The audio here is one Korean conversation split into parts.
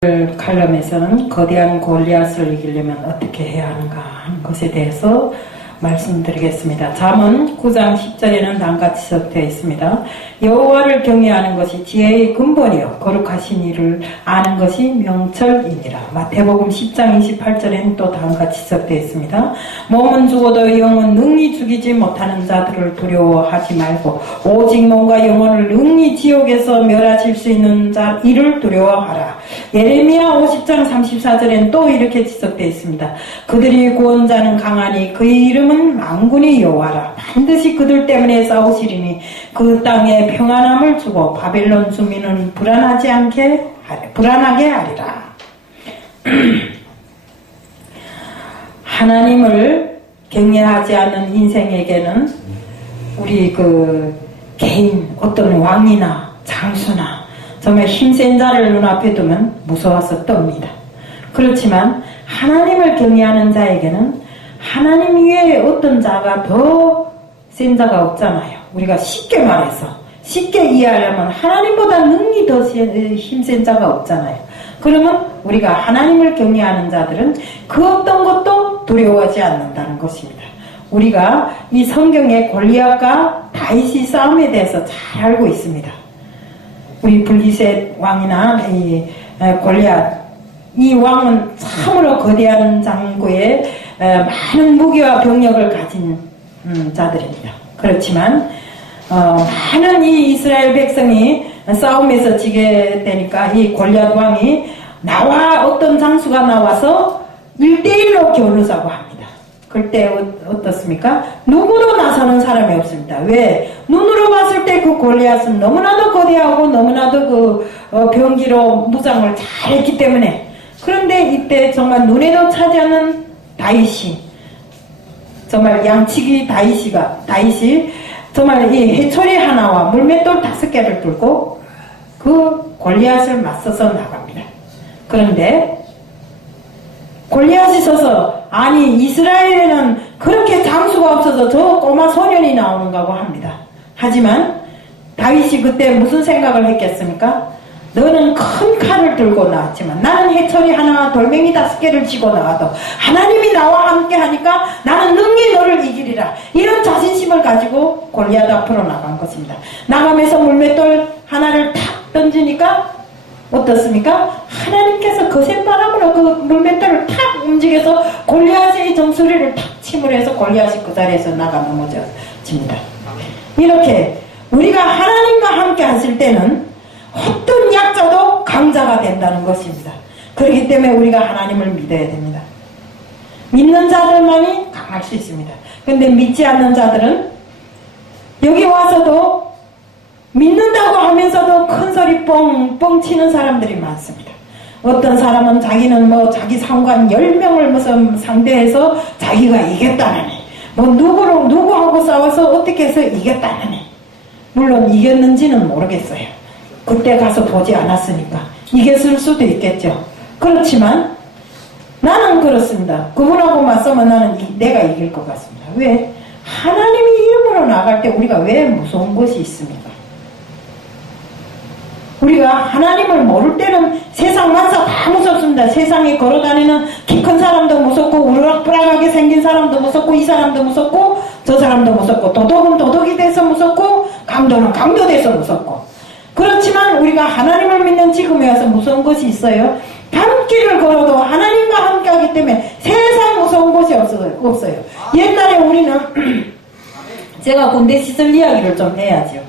칼럼에서는 거대한 골리앗을 이기려면 어떻게 해야 하는가 하는 것에 대해서 말씀드리겠습니다. 잠언 9장 10절에는 다음같이 적되어 있습니다. 여호와를 경외하는 것이 지혜의 근본이요 거룩하신 이를 아는 것이 명철이니라. 마태복음 10장 28절에는 또 다음같이 적되어 있습니다. 몸은 죽어도 영은 능히 죽이지 못하는 자들을 두려워하지 말고 오직 몸과 영혼을 능히 지옥에서 멸하실 수 있는 자 이를 두려워하라. 예레미야 50장 34절에는 또 이렇게 지적되어 있습니다. 그들이 구원자는 강하니 그의 이름은 만군의 여호와라. 반드시 그들 때문에 싸우시리니 그 땅에 평안함을 주고 바벨론 주민은 불안하게 하리라. 하나님을 경외하지 않는 인생에게는 우리 개인 어떤 왕이나 장수나 정말 힘센 자를 눈앞에 두면 무서워서 떱니다. 그렇지만 하나님을 경외하는 자에게는 하나님 위에 어떤 자가 더 센 자가 없잖아요. 우리가 쉽게 말해서 쉽게 이해하려면 하나님보다 능히 더 힘센 자가 없잖아요. 그러면 우리가 하나님을 경외하는 자들은 그 어떤 것도 두려워하지 않는다는 것입니다. 우리가 이 성경의 골리앗과 다윗의 싸움에 대해서 잘 알고 있습니다. 우리 블리셋 왕이나 이 골리앗, 이 왕은 참으로 거대한 장구에 많은 무기와 병력을 가진 자들입니다. 그렇지만 많은 이 이스라엘 백성이 싸움에서 지게 되니까 이 골리앗 왕이 나와 어떤 장수가 나와서 1대1로 겨루자고 합니다. 그때 어떻습니까? 누구도 나서는 사람이 없습니다. 왜? 눈으로 봤을 때 그 골리앗은 너무나도 거대하고 너무나도 병기로 무장을 잘했기 때문에. 그런데 이때 정말 눈에도 차지 않는 다윗이, 정말 양치기 다윗이 정말 이 해초리 하나와 물맷돌 5개를 들고 그 골리앗을 맞서서 나갑니다. 그런데 골리앗이 서서 아니 이스라엘에는 그렇게 장수가 없어서 저 꼬마 소년이 나오는가고 합니다. 하지만 다윗이 그때 무슨 생각을 했겠습니까? 너는 큰 칼을 들고 나왔지만 나는 해초리 하나와 돌멩이 5개를 쥐고 나와도 하나님이 나와 함께 하니까 나는 능히 너를 이기리라. 이런 자신심을 가지고 골리앗 앞으로 나간 것입니다. 나가면서 물맷돌 하나를 탁 던지니까 어떻습니까? 하나님께서 거센 바람으로 그 물맷돌을 탁 움직여서 골리앗의 정수리를 탁 침울해서 골리앗이 그 자리에서 나가 넘어집니다. 이렇게 우리가 하나님과 함께 하실 때는 어떤 약자도 강자가 된다는 것입니다. 그렇기 때문에 우리가 하나님을 믿어야 됩니다. 믿는 자들만이 강할 수 있습니다. 그런데 믿지 않는 자들은 여기 와서도 믿는다고 하면서도 큰 소리 뻥뻥 치는 사람들이 많습니다. 어떤 사람은 자기는 자기 상관 10명을 무슨 상대해서 자기가 이겼다느니 누구하고 싸워서 어떻게 해서 이겼다느니. 물론 이겼는지는 모르겠어요. 그때 가서 보지 않았으니까 이겼을 수도 있겠죠. 그렇지만 나는 그렇습니다. 그분하고 맞서면 나는 내가 이길 것 같습니다. 왜? 하나님의 이름으로 나갈 때 우리가 왜 무서운 것이 있습니까? 우리가 하나님을 모를 때는 세상 만사 다 무섭습니다. 세상에 걸어다니는 키 큰 사람도 무섭고 우르락부락하게 생긴 사람도 무섭고 이 사람도 무섭고 저 사람도 무섭고 도덕은 도덕이 돼서 무섭고 강도는 강도 돼서 무섭고. 그렇지만 우리가 하나님을 믿는 지금에 와서 무서운 것이 있어요. 밤길을 걸어도 하나님과 함께 하기 때문에 세상 무서운 것이 없어요. 옛날에 우리는 제가 군대 시절 이야기를 좀 해야죠.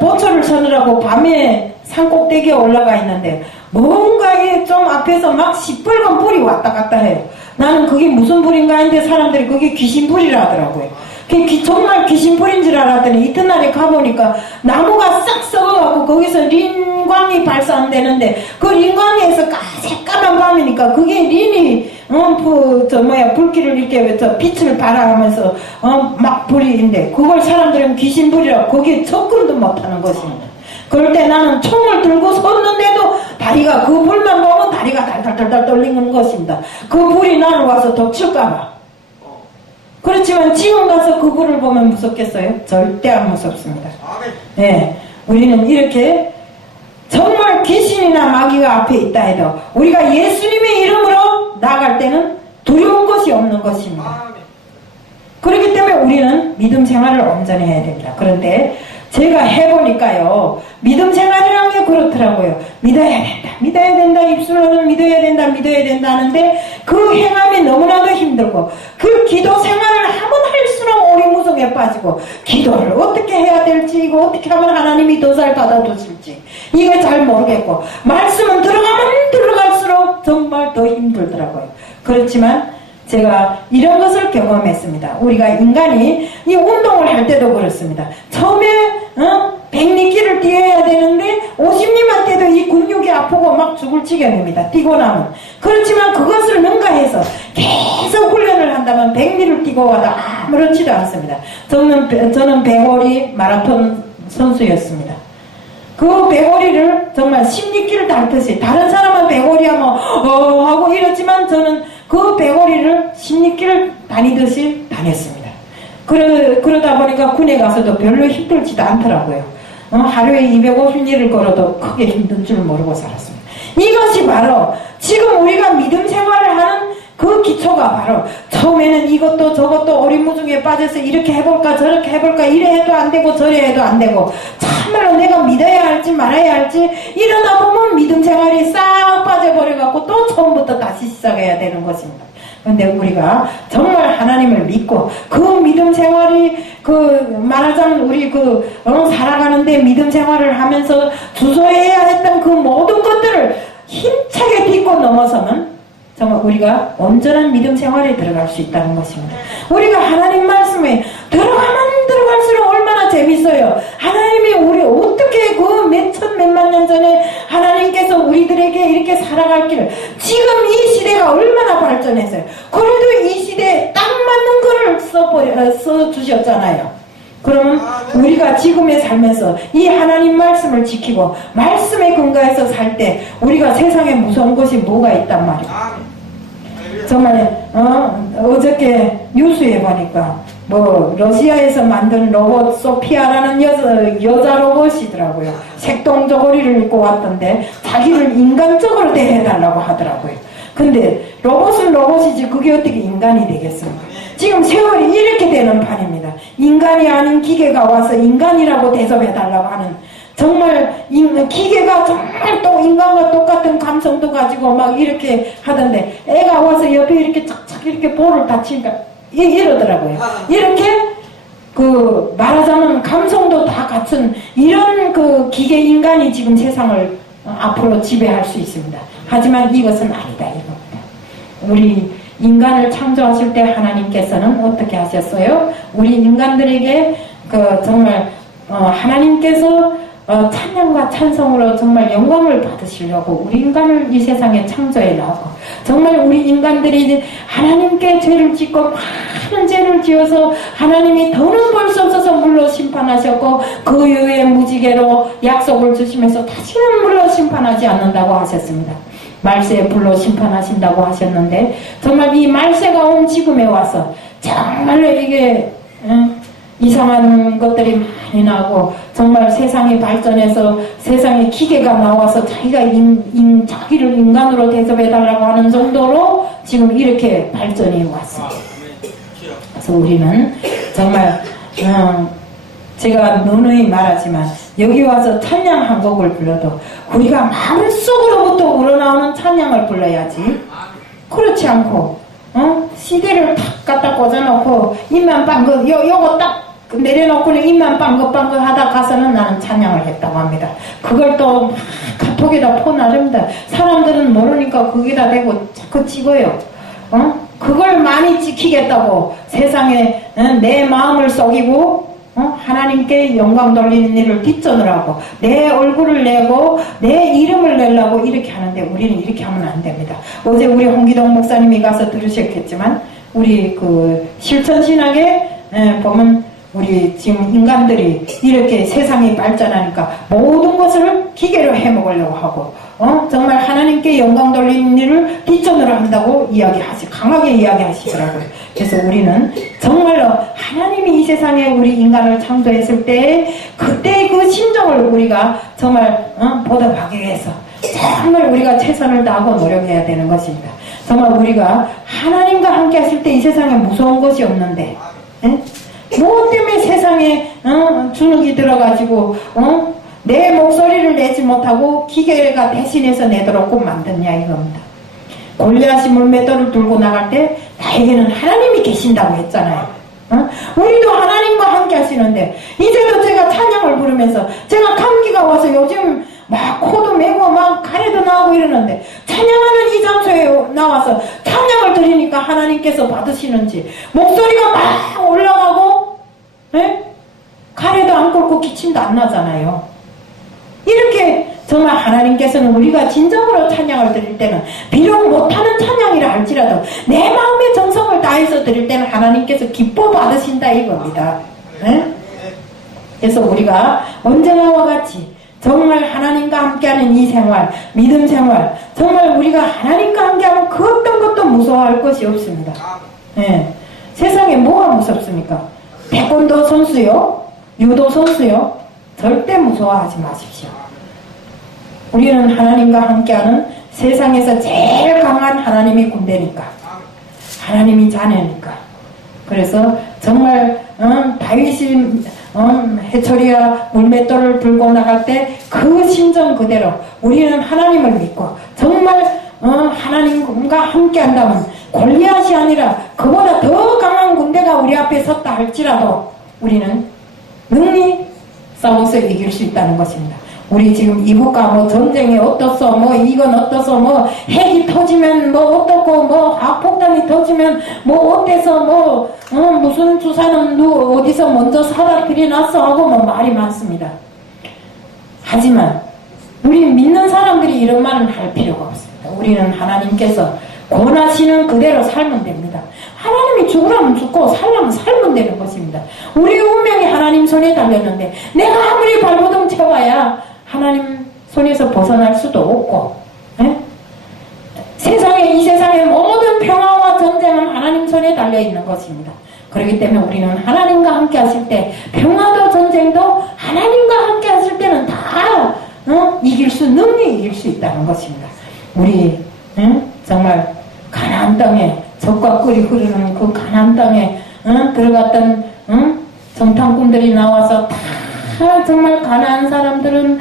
보초를 서느라고 밤에 산꼭대기에 올라가 있는데 뭔가에 좀 앞에서 막 시뻘건 불이 왔다 갔다 해요. 나는 그게 무슨 불인가 했는데 사람들이 그게 귀신불이라 하더라고요. 정말 귀신불인 줄 알았더니 이튿날에 가보니까 나무가 싹 썩어갖고 거기서 린광이 발산되는데 그 린광에서 새까만 밤이니까 그게 린이 불길을 이렇게 빛을 발하면서 막 불이인데 그걸 사람들은 귀신불이라고 거기에 접근도 못하는 것입니다. 그럴 때 나는 총을 들고 섰는데도 다리가 그 불만 보면 다리가 달달달달 떨리는 것입니다. 그 불이 나를 와서 덮칠까봐. 그렇지만 지금 가서 그 불을 보면 무섭겠어요? 절대 안 무섭습니다. 네, 우리는 이렇게 정말 귀신이나 마귀가 앞에 있다 해도 우리가 예수님의 이름으로 나아갈 때는 두려운 것이 없는 것입니다. 그렇기 때문에 우리는 믿음 생활을 온전히 해야 됩니다. 그런데 제가 해보니까요, 믿음 생활이라는 게 그렇더라고요. 믿어야 된다, 입술로는 믿어야 된다 하는데 그 행함이 너무나도 힘들고 그 기도 생활을 하면 할수록 오리무중에 빠지고 기도를 어떻게 해야 될지, 이거 어떻게 하면 하나님이 더 잘 받아주실지 이거 잘 모르겠고, 말씀은 들어가면 들어갈수록 정말 더 힘들더라고요. 그렇지만 제가 이런 것을 경험했습니다. 우리가 인간이 이 운동을 할 때도 그렇습니다. 처음에 100리길을 뛰어야 되는데 50리만 이 근육이 아프고 막 죽을 지경입니다. 뛰고 나면. 그렇지만 그것을 능가해서 계속 훈련을 한다면 100리를 뛰고 와도 아무렇지도 않습니다. 저는 100호리 마라톤 선수였습니다. 그 100호리를 정말 10리길을 달듯이, 다른 사람은 100호리 하면 하고 이랬지만 저는 그 100호리를 10리길을 다니듯이 다녔습니다. 그러다 보니까 군에 가서도 별로 힘들지도 않더라고요. 하루에 250리를 걸어도 크게 힘든 줄 모르고 살았습니다. 이것이 바로 지금 우리가 믿음 생활을 하는 그 기초가 바로 처음에는 이것도 저것도 오리무중에 빠져서 이렇게 해볼까 저렇게 해볼까, 이래 해도 안 되고 저래 해도 안 되고 참말로 내가 믿어야 할지 말아야 할지 이러다 보면 믿음 생활이 싹 빠져버려갖고 또 처음부터 다시 시작해야 되는 것입니다. 그런데 우리가 정말 하나님을 믿고 그 믿음 생활이 말하자면 우리 살아가는데 믿음 생활을 하면서 주저해야 했던 그 모든 것들을 힘차게 딛고 넘어서면 정말 우리가 온전한 믿음 생활에 들어갈 수 있다는 것입니다. 우리가 하나님 말씀에 들어가면 들어갈수록 얼마나 재밌어요. 하나님이 우리 어떻게 몇만 년 전에 하나님께서 우리들에게 이렇게 살아갈 길을, 지금 이 시대가 얼마나 발전했어요. 그래도 이 시대에 딱 맞는 거를 써주셨잖아요. 그러면 우리가 지금의 삶에서 이 하나님 말씀을 지키고 말씀에 근거해서 살 때 우리가 세상에 무서운 것이 뭐가 있단 말이에요. 정말 어저께 뉴스에 보니까 러시아에서 만든 로봇 소피아라는 여자 로봇이더라고요. 색동저고리를 입고 왔던데 자기를 인간적으로 대해달라고 하더라고요. 근데 로봇은 로봇이지 그게 어떻게 인간이 되겠습니까? 지금 세월이 이렇게 되는 판입니다. 인간이 아닌 기계가 와서 인간이라고 대접해달라고 하는, 정말 기계가 정말 또 인간과 똑같은 감성도 가지고 막 이렇게 하던데 애가 와서 옆에 이렇게 착착 이렇게 볼을 다치니까 이러더라고요. 이렇게 말하자면 감성도 다 갖춘 이런 기계 인간이 지금 세상을 앞으로 지배할 수 있습니다. 하지만 이것은 아니다 이겁니다. 우리 인간을 창조하실 때 하나님께서는 어떻게 하셨어요? 우리 인간들에게 정말 하나님께서 찬양과 찬송으로 정말 영광을 받으시려고 우리 인간을 이 세상에 창조해 나오고, 정말 우리 인간들이 하나님께 죄를 짓고 많은 죄를 지어서 하나님이 더는 볼 수 없어서 물로 심판하셨고 그 이후에 무지개로 약속을 주시면서 다시는 물로 심판하지 않는다고 하셨습니다. 말세에 불로 심판하신다고 하셨는데, 정말 이 말세가 온 지금에 와서 정말로 이게 이상한 것들이 많이 나고, 정말 세상이 발전해서 세상에 기계가 나와서 자기가 자기를 인간으로 대접해달라고 하는 정도로 지금 이렇게 발전이 왔습니다. 그래서 우리는 정말 제가 누누이 말하지만 여기 와서 찬양 한 곡을 불러도 우리가 마음속으로부터 우러나오는 찬양을 불러야지, 그렇지 않고 CD를 탁 갖다 꽂아놓고 입만 빵긋 요거 딱 내려놓고는 입만 빵긋빵긋 하다 가서는 나는 찬양을 했다고 합니다. 그걸 또 카톡에다 포나릅니다. 사람들은 모르니까 거기다 대고 자꾸 찍어요. 그걸 많이 찍히겠다고 세상에 내 마음을 속이고 하나님께 영광 돌리는 일을 뒷전을 하고 내 얼굴을 내고 내 이름을 내려고 이렇게 하는데, 우리는 이렇게 하면 안 됩니다. 어제 우리 홍기동 목사님이 가서 들으셨겠지만 우리 실천신학에 보면 우리 지금 인간들이 이렇게 세상이 발전하니까 모든 것을 기계로 해먹으려고 하고, 정말 하나님께 영광 돌리는 일을 뒷전으로 한다고 강하게 이야기하시더라고요. 그래서 우리는 정말로 하나님이 이 세상에 우리 인간을 창조했을 때, 그때 그 심정을 우리가 정말, 보답하기 위해서 정말 우리가 최선을 다하고 노력해야 되는 것입니다. 정말 우리가 하나님과 함께 하실 때 이 세상에 무서운 것이 없는데, 뭐 때문에 세상에 주눅이 들어가지고 내 목소리를 내지 못하고 기계가 대신해서 내도록 꼭 만드냐 이겁니다. 골리앗이 물맷돌을 들고 나갈 때 나에게는 하나님이 계신다고 했잖아요. 우리도 하나님과 함께 하시는데, 이제도 제가 찬양을 부르면서, 제가 감기가 와서 요즘 막 코도 메고 막 가래도 나고 이러는데, 찬양하는 이 장소에 나와서 찬양을 드리니까 하나님께서 받으시는지 목소리가 막 올라가고, 가래도 안 끓고 기침도 안 나잖아요. 이렇게 정말 하나님께서는 우리가 진정으로 찬양을 드릴 때는, 비록 못하는 찬양이라 할지라도 내 마음의 정성을 다해서 드릴 때는 하나님께서 기뻐 받으신다 이겁니다. 그래서 우리가 언제나와 같이 정말 하나님과 함께하는 이 생활, 믿음 생활, 정말 우리가 하나님과 함께하면 그 어떤 것도 무서워할 것이 없습니다. 세상에 뭐가 무섭습니까? 태권도 선수요? 유도 선수요? 절대 무서워하지 마십시오. 우리는 하나님과 함께하는 세상에서 제일 강한 하나님이 군대니까, 하나님이 자네니까. 그래서 정말 다윗이 해초리와 물맷돌을 들고 나갈 때 그 심정 그대로 우리는 하나님을 믿고 정말 하나님과 함께 한다면 골리앗이 아니라 그보다 더 강한 군대가 우리 앞에 섰다 할지라도 우리는 능히 싸워서 이길 수 있다는 것입니다. 우리 지금 이북과 뭐 전쟁이 어떻소, 뭐 이건 어떻소, 뭐 핵이 터지면 뭐 어떻고, 뭐 핵폭탄이 터지면 뭐 어때서, 뭐 무슨 주사는 어디서 먼저 사다들이 났어 하고 뭐 말이 많습니다. 하지만 우리 믿는 사람들이 이런 말은 할 필요가 없습니다. 우리는 하나님께서 권하시는 그대로 살면 됩니다. 하나님이 죽으라면 죽고 살라면 살면 되는 것입니다. 우리 운명이 하나님 손에 달렸는데 내가 아무리 발버둥 쳐봐야 하나님 손에서 벗어날 수도 없고, 이 세상의 모든 평화와 전쟁은 하나님 손에 달려있는 것입니다. 그렇기 때문에 우리는 하나님과 함께 하실 때, 평화도 전쟁도 하나님과 함께 하실 때는 다 능히 이길 수 있다는 것입니다. 우리 정말 가나안 땅에, 적과 꿀이 흐르는 그 가나안 땅에 들어갔던 정탐꾼들이 나와서 다 정말 가나안 사람들은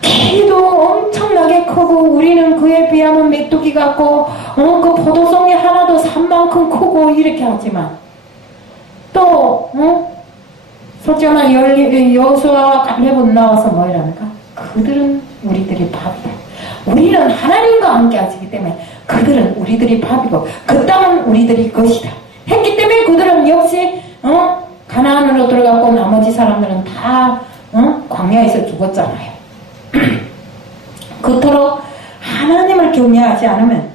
키도 엄청나게 크고 우리는 그에 비하면 메뚜기 같고 그 포도송이 하나도 산만큼 크고 이렇게 하지만, 또 솔직히나 여호수아와 갈렙은 나와서 뭐이랍니까? 그들은 우리들이 밥이다. 우리는 하나님과 함께 하시기 때문에 그들은 우리들이 밥이고 그 땅은 우리들이 것이다 했기 때문에 그들은 역시 가나안으로 들어갔고 나머지 사람들은 다 광야에서 죽었잖아요. 그토록 하나님을 경외하지 않으면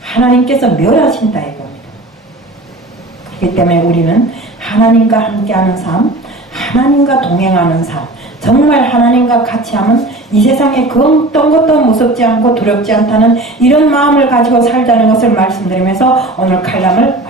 하나님께서 멸하신다 이겁니다. 그렇기 때문에 우리는 하나님과 함께하는 삶, 하나님과 동행하는 삶, 정말 하나님과 같이 하면 이 세상에 그 어떤 것도 무섭지 않고 두렵지 않다는 이런 마음을 가지고 살자는 것을 말씀드리면서 오늘 칼럼을